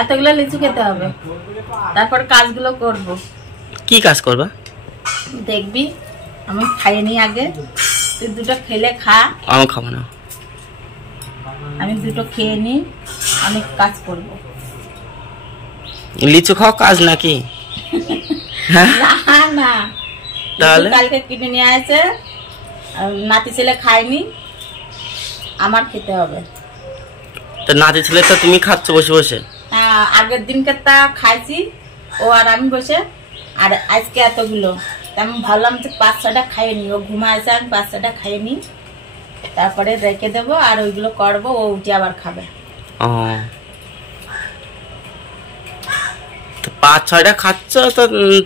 এতগুলো লিচু খেতে হবে, তারপর কাজগুলো করব। কি কাজ করবা? দেখবি, আমি খাইয়ে নি আগে, তুই দুটো খেলে খা। আমি খাবো না। আমি দুটো খেয়ে নি, অনেক কাজ করব। লিচু খাওয়া কাজ নাকি? না না, তাহলে কালকে কিনে নিয়ে আসে, নাতি ছেলে খায়নি, আমার খেতে হবে। তো নাতি ছেলে তো তুমি খাচ্ছ বসে বসে। আগের দিনকে তা খাইছি, ও আর আমি বসে, আর আজকে এতগুলো। আমি ভাবলাম যে 5-6টা খাইয়ে নি, ও ঘুমায় আছে, আমি 5-6টা খাইয়ে নি, তারপরে রেখে দেবো, আর ওইগুলো করবো, ও উঠে আবার খাবে। ও, তো 5-6টা খাচ্ছ তো,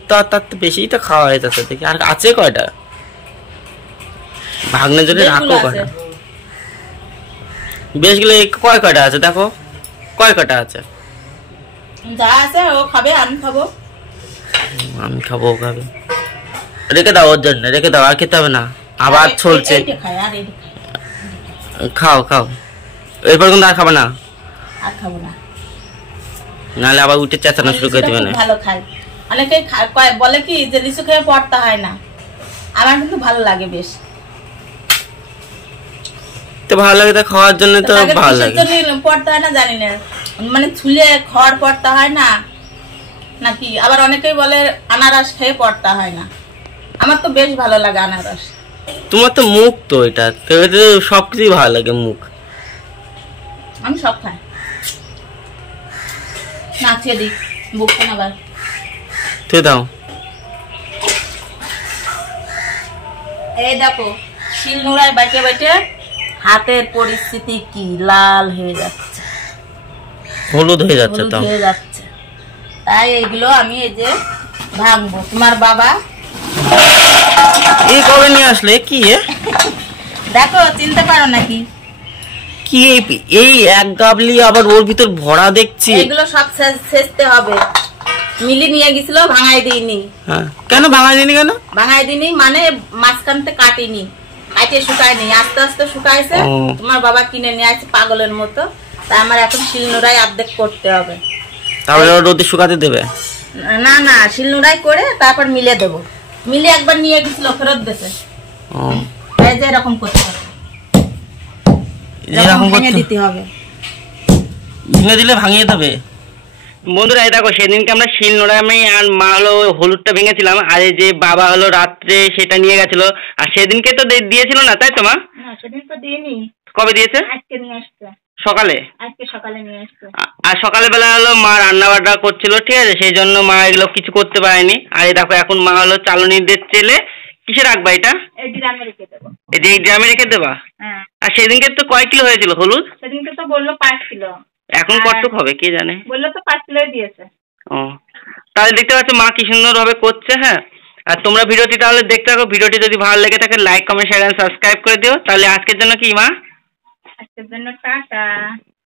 তার তো বেশিই তো খাওয়া হয় তাতে দেখি। আর আছে কয়টা? ভাগ্নের জন্য রাখো কয়টা? বেশগুলো কয় কয়টা আছে দেখো, কয় কয়টা আছে? যা আছে ও খাবে, আমি খাবো। আমি খাবো, ও খাবে। রেখে দাও, ওর জন্য রেখে দাও, আর খেতে হবে না, আবার চলছে। খাও খাও, এরপর কিন্তু আর খাবে না। আর খাবো না, নাহলে আবার উঠে চেঁচানো শুরু করে দেবে। ভালো খায়, অনেকেই বলে কি যে লিচু খেয়ে পড়তে হয় না, আমার কিন্তু ভালো লাগে বেশ। তো ভালো লাগে, তো খাওয়ার জন্য তো ভালো লাগে। পড়তে হয় না জানি না, মানে ছুলে খড় পড়তে হয় না নাকি, আবার অনেকেই বলে আনারস খেয়ে পড়তে হয় না। আমার তো বেশ ভালো লাগে আনারস। তোমার তো মুখ তো এটা, তো সবকিছুই ভালো লাগে, মুখ। আমি সব খাই, নাচিয়ে দিই বুকটা না বার তুই দাও। এই দেখো, শিল নোড়ায় বাইটে বাইটে হাতের পরিস্থিতি কি লাল হয়ে যাচ্ছে, হলুদ হয়ে যাচ্ছে, তো হয়ে যাচ্ছে। তাই এগুলো আমি এই যে ভাঙবো। তোমার বাবা এই কবে নিয়ে আসলে? কি দেখো, চিনতে পারো নাকি? কি এই এক গাবলি, আবার ওর ভিতর ভরা দেখছি। এগুলো সব ছেঁচতে হবে। মিলি নিয়ে গেছিল, ভাঙাই দিইনি। হ্যাঁ, কেন ভাঙাই দিইনি? কেন ভাঙাই দিইনি মানে মাঝখানতে কাটিনি, কাটিয়ে শুকায়নি, আস্তে আস্তে শুকাইছে। তোমার বাবা কিনে নিয়ে আসছে পাগলের মতো, তাই আমার এখন শিলনোড়ায় অর্ধেক করতে হবে। তাহলে রোদে শুকাতে দেবে? না না, শিলনোড়ায় করে তারপর মিলে দেবো। মিলে একবার নিয়ে গেছিল, ফেরত দিয়েছে। এই যে এরকম করতে হবে, এরকম ভেঙে দিতে হবে। ভেঙে দিলে ভাঙিয়ে দেবে। বন্ধুরা এই দেখো, সেদিনকে আমরা শিলনোড়ায় আমি আর মা হলো হলুদটা ভেঙেছিলাম, আর এই যে বাবা হলো রাত্রে সেটা নিয়ে গেছিল। আর সেদিনকে তো দিয়েছিল না, তাই তো মা? সেদিন তো দিইনি। কবে দিয়েছে? আজকে নিয়ে আসছে সকালে। আজকে সকালে নিয়ে আসছে। আর সকালে বেলা হলো মা রান্না বান্না করছিল, ঠিক আছে, সেই জন্য মা এগুলো কিছু করতে পারেনি। আর এই দেখো, এখন মা হলো চালনিদের চেলে কিসে রাখবা এটা? এই ড্রামে রেখে দেবো। এই ড্রামে রেখে দেবা? হ্যাঁ। আর সেদিনকে তো কয় কিলো হয়েছিল হলুদ? সেদিনকে তো বললো 5 কিলো। এখন কতটুক হবে কে জানে? বললো তো 5 কিলো দিয়েছে। ও, তাহলে দেখতে পাচ্ছ মা কি সুন্দর ভাবে করছে। হ্যাঁ, আর তোমরা ভিডিওটি তাহলে দেখতে থাকো। ভিডিওটি যদি ভালো লেগে থাকে like comment share and subscribe করে দিও। তাহলে আজকের জন্য কি মা? আজকের জন্য টাটা।